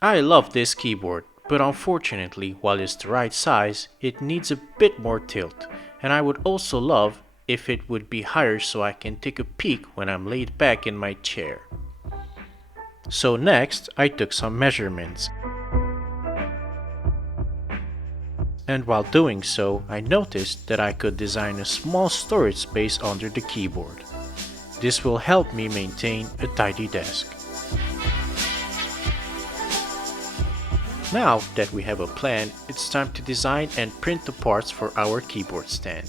I love this keyboard, but unfortunately, while it's the right size, it needs a bit more tilt, and I would also love if it would be higher so I can take a peek when I'm laid back in my chair. So next, I took some measurements, and while doing so, I noticed that I could design a small storage space under the keyboard. This will help me maintain a tidy desk. Now that we have a plan, it's time to design and print the parts for our keyboard stand.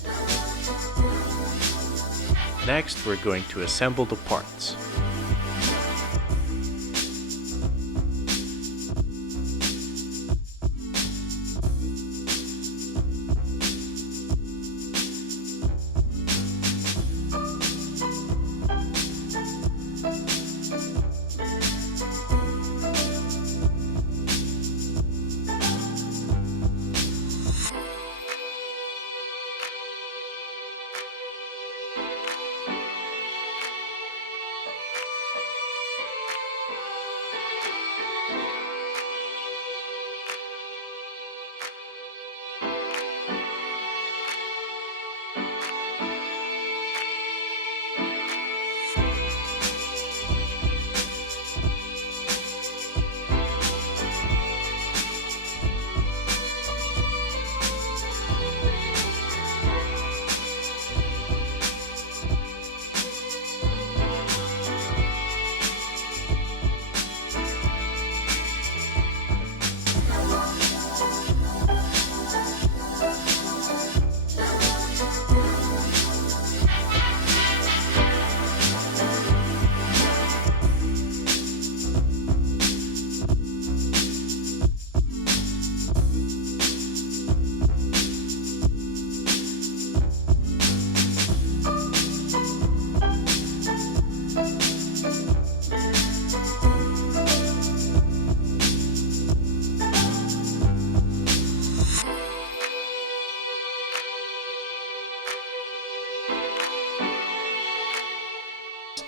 Next, we're going to assemble the parts.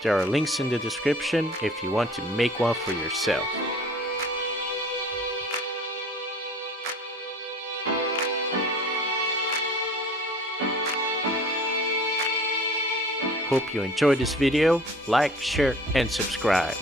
There are links in the description if you want to make one for yourself. Hope you enjoyed this video. Like, share, and subscribe.